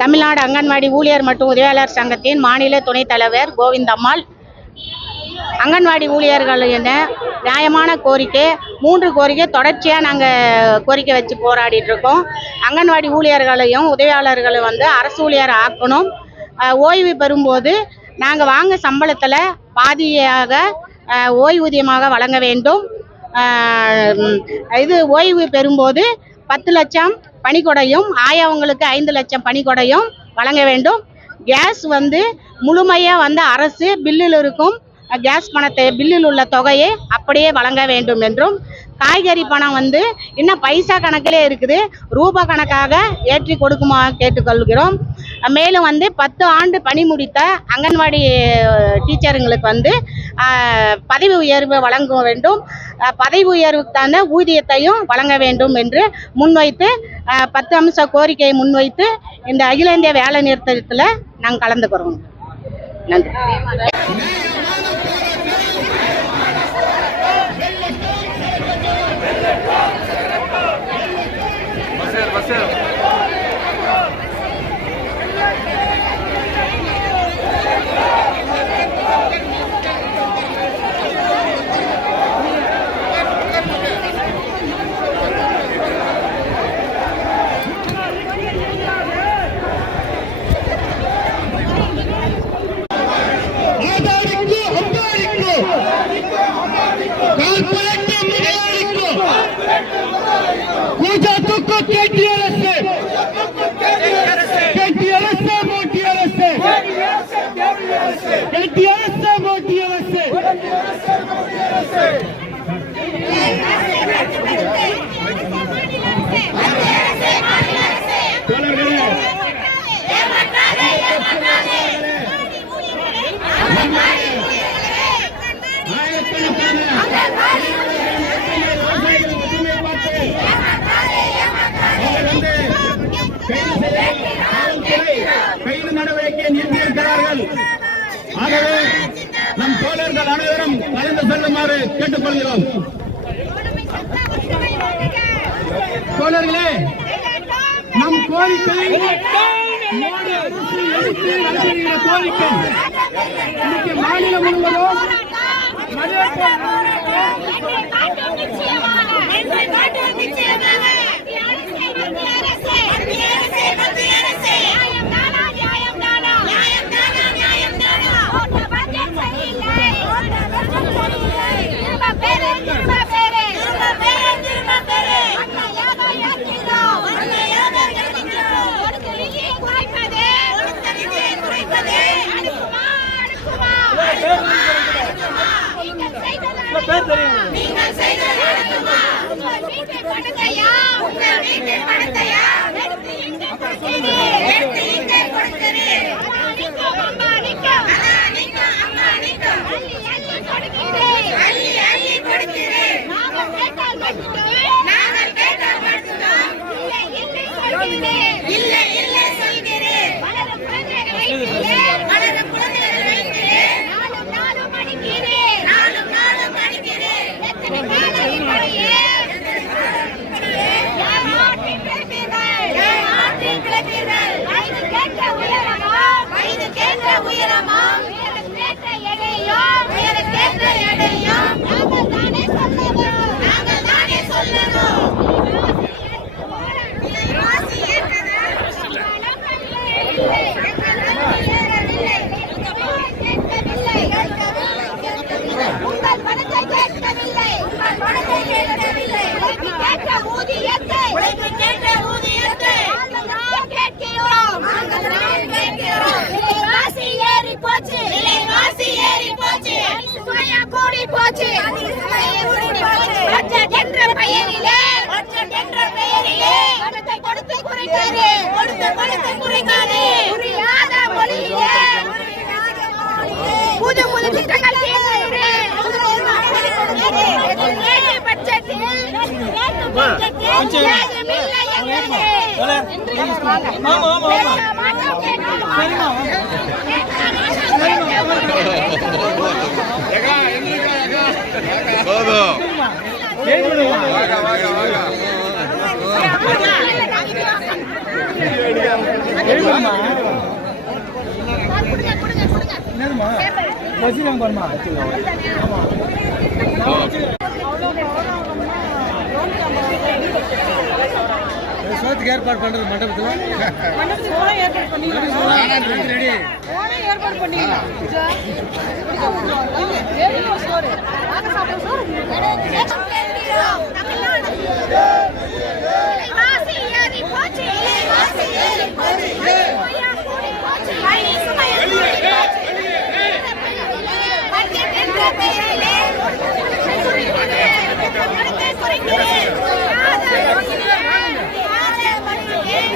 தமிழ்நாடு அங்கன்வாடி ஊழியர் மற்றும் உதவியாளர் சங்கத்தின் மாநில துணைத் தலைவர் கோவிந்தம்மாள். அங்கன்வாடி ஊழியர்கள் நியாயமான கோரிக்கை மூன்று கோரிக்கை தொடர்ச்சியாக நாங்கள் கோரிக்கை வச்சு போராடிட்டு இருக்கோம். அங்கன்வாடி ஊழியர்களையும் உதவியாளர்களும் வந்து அரசு ஊழியர் ஆக்கணும். ஓய்வு பெறும்போது நாங்கள் வாங்க சம்பளத்தில் பாதியாக ஓய்வூதியமாக வழங்க வேண்டும். இது ஓய்வு பெறும்போது பத்து லட்சம் பணிக்கொடையும் ஆயவங்களுக்கு ஐந்து லட்சம் பணிக்கொடையும் வழங்க வேண்டும். கேஸ் வந்து முழுமையாக வந்து அரசு பில்லில் இருக்கும். கேஸ் பணத்தை பில்லில் உள்ள தொகையை அப்படியே வழங்க வேண்டும் என்றும். காய்கறி பணம் வந்து இன்னும் பைசா கணக்கிலே இருக்குது. ரூபா கணக்காக ஏற்றி கொடுக்குமா கேட்டுக்கொள்கிறோம். மேலும் வந்து பத்து ஆண்டு பணி முடித்த அங்கன்வாடி டீச்சருங்களுக்கு வந்து பதவி உயர்வு வழங்க வேண்டும். பதவி உயர்வுக்கான ஊதியத்தையும் வழங்க வேண்டும் என்று முன்வைத்து பத்து அம்ச கோரிக்கையை முன்வைத்து இந்த அகில இந்திய வேலை நிறுத்தத்தில் நாங்கள் கலந்துக்கிறோம். நன்றி. টিআরএস ஆகவே நம் தோழர்கள் அனைவரும் கலந்து செல்லுமாறு கேட்டுக்கொள்கிறோம். தோழர்களே நம் கோரிக்கை மோடி அரசு எடுத்து நடத்துகிற கோரிக்கை இன்னைக்கு மாநிலம் முழுவதும் நீங்கள் செய்தது நடக்குமா? உங்கள் வீட்டில் படுக்கையா? உங்கள் வீட்டில் படுக்கையா? எடுத்து இங்கே கொடுக்கிறேன். எடுத்து இங்கே கொடுக்கிறேன். அம்மா நிற்கும், அம்மா நிற்கும். அம்மா நிற்கும், கொடுக்கிறேன். இல்லை, போச்சு. விலைவாசி ஏறி போச்சு. சுமையா கூடி போச்சு. பட்ஜெட் என்ற பெயரிலே. பட்ஜெட் என்ற பெயரிலே. பணத்தை கொடுத்து குறைக்காதே. கொடுத்து பணத்தை குறைக்காதே. புரியாத மொழியிலே. புது புது திட்டங்கள் பட்ஜெட்டில் ஏழு பட்ஜெட்டில் ஏதுமில்லை கேட்க மாட்டோம், கேட்க கூட்டத்துக்கு ஏற்பாடு பண்றது மண்டபத்தில். ரெடி வாசி ஏறி போச்சு ஐயா கூடி போச்சு ஐயா சுமையா கூடி போச்சு மத்திய என்ற பெயரிலே குறைக்கிறேன் குறைக்கிறேன்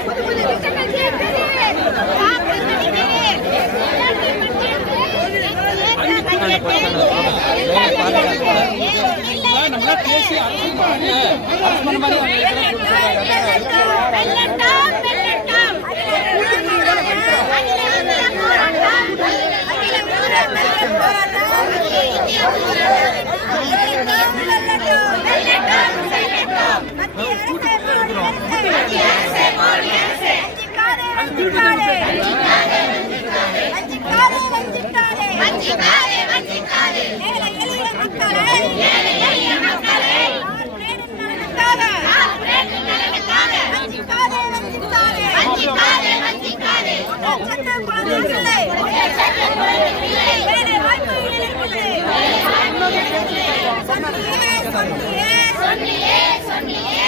புது புது விஷயங்கள் சேர்க்கிறேன் காப்பு நினைக்கிறேன் நம்மளா பேசி அரசு வஞ்சிக்காதே சொன்னியே சொன்னியே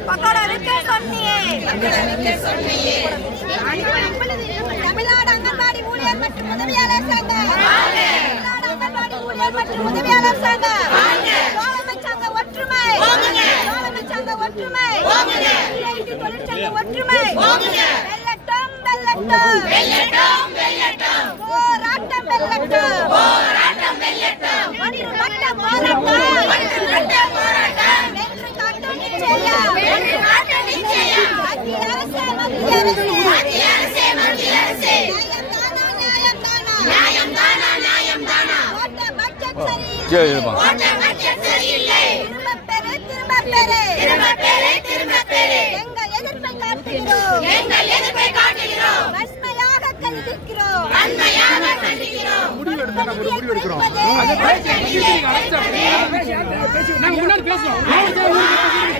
சொன்னியே சொன்னியே சொன்னியே. தமிழ்நாடு அங்கன்வாடி ஊழியர் மற்றும் உதவியாளர் அங்கன்வாடி ஊழியர் மற்றும் உதவியாளர் சங்க. ஒற்றுமை. சங்க ஒற்றுமை. தொழிற்சங்க ஒற்றுமை. வெல்லட்டும் வெல்லட்டும் வெல்லட்டும் வெல்லட்டும் போராட்டம் வெல்லட்டும் போராட்டம். வெல்லட்டும் போராட்டம் நிச்சயம் வென்று பேசுறோம்.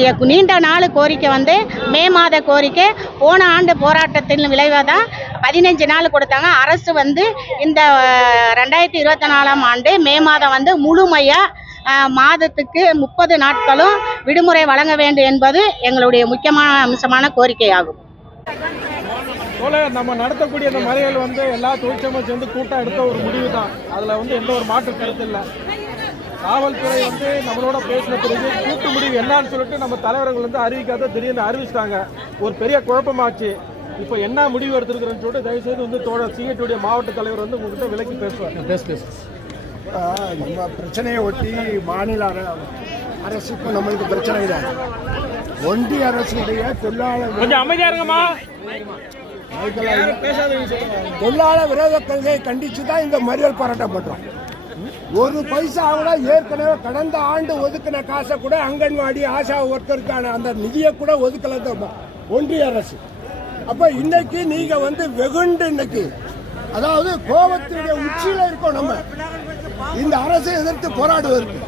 எங்களுடைய நீண்ட நாள் கோரிக்கை வந்து மே மாத கோரிக்கை. போன ஆண்டு போராட்டத்தின் விளைவாக தான் பதினஞ்சு நாள் கொடுத்தாங்க. அரசு வந்து இந்த ரெண்டாயிரத்தி இருபத்தி நாலாம் ஆண்டு மே மாதம் வந்து முழுமையாக மாதத்துக்கு முப்பது நாட்களும் விடுமுறை வழங்க வேண்டும் என்பது எங்களுடைய முக்கியமான அம்சமான கோரிக்கையாகும். போல நம்ம நடத்தக்கூடிய இந்த மறியல் வந்து எல்லா தொழிற்சங்கமும் சேர்ந்து கூட்டம் எடுத்த ஒரு முடிவு தான் அதில் வந்து எந்த ஒரு மாற்று கருத்து இல்லை. காவல்துறை வந்து நம்மளோட பேசின பிறகு கூட்டு முடிவு என்னன்னு சொல்லிட்டு நம்ம தலைவர்கள் வந்து அறிவிக்காத திடீர்னு அறிவிச்சிட்டாங்க. ஒரு பெரிய குழப்பமாச்சு. இப்போ என்ன முடிவு எடுத்திருக்கிறேன்னு சொல்லிட்டு தயவுசெய்து வந்து தோழர் சிஐடியுடைய மாவட்ட தலைவர் வந்து உங்ககிட்ட விலக்கி பேசுவார். பேச பேச நம்ம பிரச்சனையை ஒட்டி மாநில அர- அரசுக்கும் நம்மளுக்கு பிரச்சனை இல்லை. ஒன்றிய அரசுடைய தொழிலாளர் கொஞ்சம் அமைதியா இருங்கம்மா. தொழிலாளர் விரோத கொள்கையை கண்டிச்சு தான் இந்த மறியல் போராட்டம் பண்றோம். ஒரு பைசா கூட ஏற்கனவே கடந்த ஆண்டு ஒதுக்கின காசை கூட அங்கன்வாடி ஆஷா ஒர்க்கருக்கான அந்த நிதியை கூட ஒதுக்கல ஒன்றிய அரசு. அப்ப இன்னைக்கு நீங்க வந்து வெகுண்டு இன்னைக்கு. அதாவது கோபத்தினுடைய உச்சியில இருக்கோம் நம்ம. இந்த அரசை எதிர்த்து போராடுவதற்கு.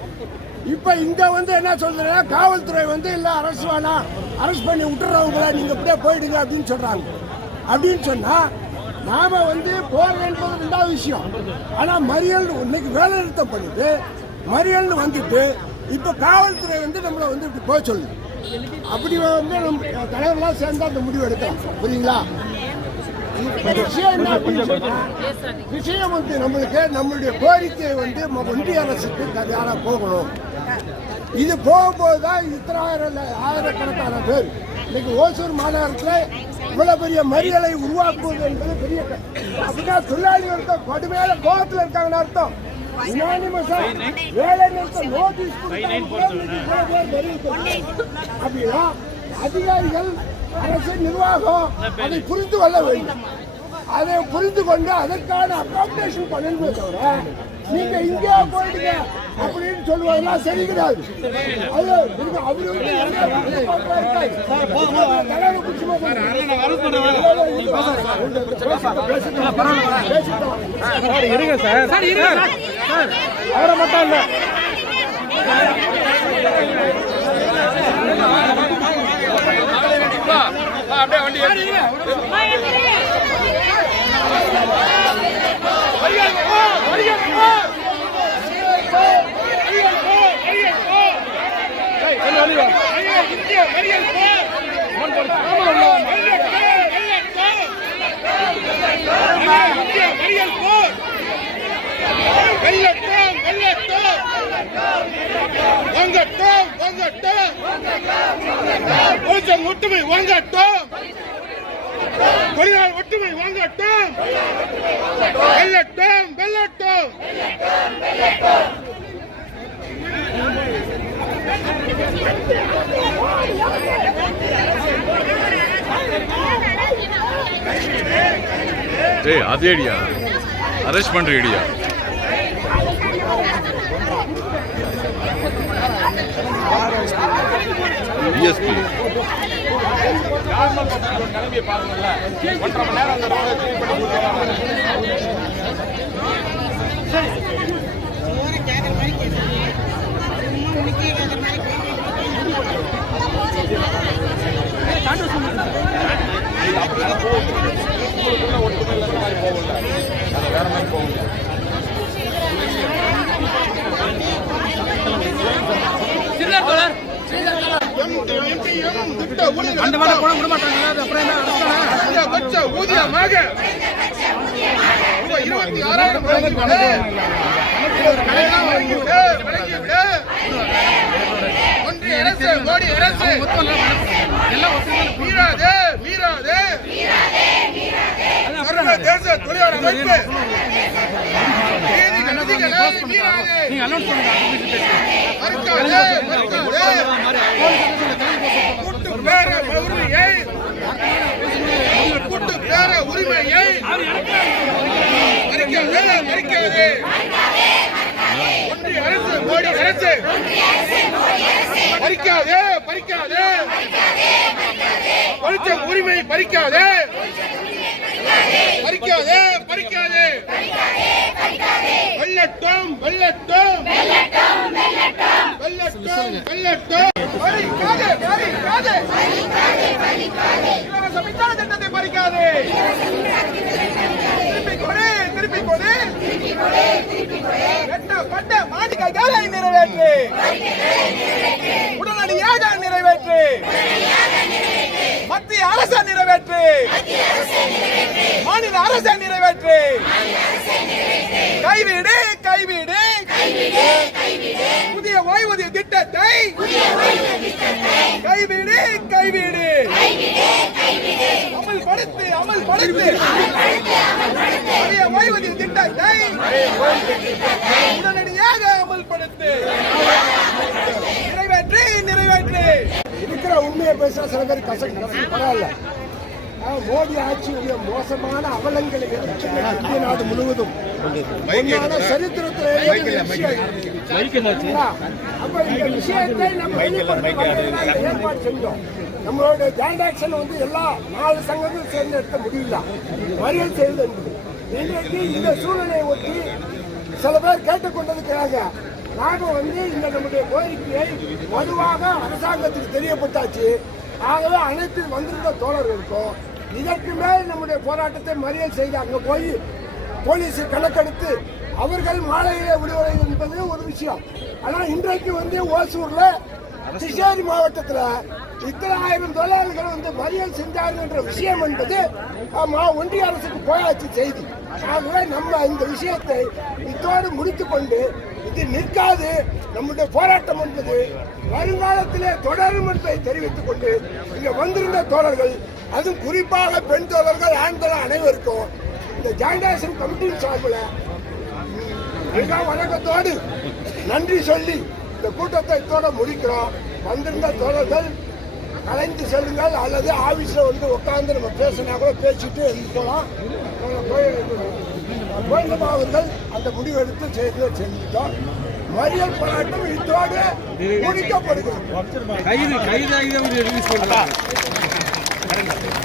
இப்ப இங்க வந்து என்ன சொல்றேன்னா காவல்துறை வந்து இல்ல அரசு வேணாம். அரசு பண்ணி விட்டுறவங்களா நீங்க இப்படியே போயிடுங்க அப்படின்னு சொல்றாங்க. அப்படின்னு சொன்னா நாம வந்து போர் என்பது ரெண்டாவது விஷயம். ஆனா மறியல் இன்னைக்கு வேலை நிறுத்தம் பண்ணிட்டு மறியல்னு வந்துட்டு இப்ப காவல்துறை வந்து நம்மளை வந்து இப்படி போக சொல்லுது அப்படி வந்து நம்ம தலைவர்லாம் சேர்ந்து அந்த முடிவு எடுக்கலாம். புரியுங்களா? விஷயம் என்ன விஷயம் வந்து நம்மளுக்கு நம்மளுடைய கோரிக்கை வந்து ஒன்றிய அரசுக்கு சரியான போகணும். இது போகும்போது தான் இத்தனை ஆயிரம் ஆயிரக்கணக்கான பேர். இன்னைக்கு ஓசூர் மாநகரத்தில் இவ்வளவு பெரிய மறியலை உருவாக்குவது என்பது பெரிய க- அப்படின்னா தொழிலாளிகள் கடுமையான கோபத்தில் இருக்காங்கன்னு அர்த்தம். வேலை நிறுத்த நோட்டீஸ் அப்படின்னா அதிகாரிகள் அரசு நிர்வாகம் அதை புரிந்து கொள்ள வேண்டும். அதை புரிந்து கொண்டு அதற்கான அகாமடேஷன் பண்ணணுமே தவிர நீங்க இங்கே போயிடுங்க அப்படின்னு சொல்லுவதெல்லாம் சரி கிடையாது இருங்க சார் சார் அவரை மட்டும் இல்ல கொஞ்சம் வெளிய வா. வெள்ளட்டம் வெள்ளட்டம் வாங்கட்டும் வாங்கட்டும் கொஞ்சம் ஒட்டுமை வாங்கட்டும். தொழிலாளர் ஒற்றுமை வாங்கட்டும் வெள்ளட்டம் வெள்ளட்டம் ஏய் அது ஏடியா? அரெஸ்ட் பண்ற ஏடியா? டிஎஸ்பி கிளம்பிய பாருங்கல்ல ஒன்றரை மணி நேரம் அந்த ரோட clean பண்ணி ஒற்றுமை இல்லாத மாதிரி போகல அது வேற மாதிரி போகல அந்த மாதிரி போன விட மாட்டாங்க அதிகபட்ச ஊதியமாக ரூபாய் இருபத்தி ஆறாயிரம் வழங்கிவிடு. கலைஞர் வழங்கிவிடு வழங்கிவிடு. ஒன்றிய அரசு மோடி அரசு. மீறாதே மீறாதே. சர்வதேச தொழிலாளர் அமைப்பு. மறுக்காதே மறுக்காதே. கூட்டு பேர உரிமையை கூட்டு பேர உரிமையை மறிக்காதே மறிக்காதே. ஒன்றிய அரசு மோடி அரசு. பறிக்காது பறிக்காது பறிச்ச உரிமை பறிக்காதே பறிக்காது பறிக்காது வெள்ளட்டும் வெள்ளட்டும் வெள்ளட்டும் வெள்ளட்டும் பறிக்காதே இலவச மின்சார திட்டத்தை பறிக்காதே. திருப்பி கொடு திருப்பி கொடு. வெட்டப்பட்ட மாளிகைகளை நிறைவேற்று. உடனடியாக நிறைவேற்று. மத்திய அரசு நிறைவேற்று. மாநில அரசு நிறைவேற்று. கைவிடு கைவிடு. புதிய ஓய்வூதிய திட்டத்தை கைவிடு கைவிடு. அமல் படு அமல்படுத்து அமல்படுத்து. பழைய ஓய்வூதிய திட்டத்தை உடனடியாக அமல்படுத்து. நிறைவேற்று நிறைவேற்று. இருக்கிற உண்மையை பேச சில பேர் கசக்கு கசக்கு பரவாயில்ல. மோடி ஆட்சியுடைய மோசமான அவலங்களை இந்திய நாடு முழுவதும். சரிங்களா? அப்ப இந்த விஷயத்தை நம்ம ஏற்பாடு செஞ்சோம். நம்மளோட டிரான்சாக்சன் வந்து எல்லா நாலு சங்கங்களும் சேர்ந்து எடுத்த முடியல மறியல் என்பது. இன்றைக்கு இந்த சூழ்நிலையை ஒட்டி சில பேர் கேட்டுக்கொண்டிருக்கிறாங்க நாம வந்து இந்த நம்முடைய கோரிக்கையை வலுவாக அரசாங்கத்துக்கு தெரியப்பட்டாச்சு ஆகவே அனைத்து வந்திருந்த தோழர்களுக்கும் இதற்கு மேல் நம்முடைய போராட்டத்தை மறியல் செய்து அங்க போய் போலீஸ் கணக்கெடுத்து அவர்கள் மாலையிலே விடுவதை என்பது ஒரு விஷயம். ஆனா இன்றைக்கு வந்து ஓசூர்ல கிருஷ்ணகிரி மாவட்டத்துல இத்தனை ஆயிரம் தொழிலாளர்கள் வந்து மறியல் செஞ்சார்கள் என்ற விஷயம் என்பது ஒன்றிய அரசுக்கு போயாச்சு செய்தி. ஆகவே நம்ம இந்த விஷயத்தை இத்தோடு முடித்துக் கொண்டு இது நிற்காது. நம்முடைய போராட்டம் என்பது வருங்காலத்திலே தொடரும் என்பதை தெரிவித்துக் கொண்டு இங்க வந்திருந்த தோழர்கள் அதுவும் குறிப்பாக பெண் தோழர்கள் ஆண் தோழர் அனைவருக்கும் இந்த ஜாயிண்டாசன் கமிட்டியின் சார்பில் மிக வணக்கத்தோடு நன்றி சொல்லி இந்த கூட்டத்தை இதோட முடிக்கிறோம். வந்திருந்த தோழர்கள் கலைந்து செல்லுங்கள் அல்லது ஆபீஸ்ல வந்து உட்கார்ந்து நம்ம பேசினா கூட பேசிட்டு எழுந்து போகலாம் அவர்கள் அந்த முடிவெடுத்து செய்து செஞ்சுட்டோம். மறியல் போராட்டம் இத்தோடு முடிக்கப்படுகிறது.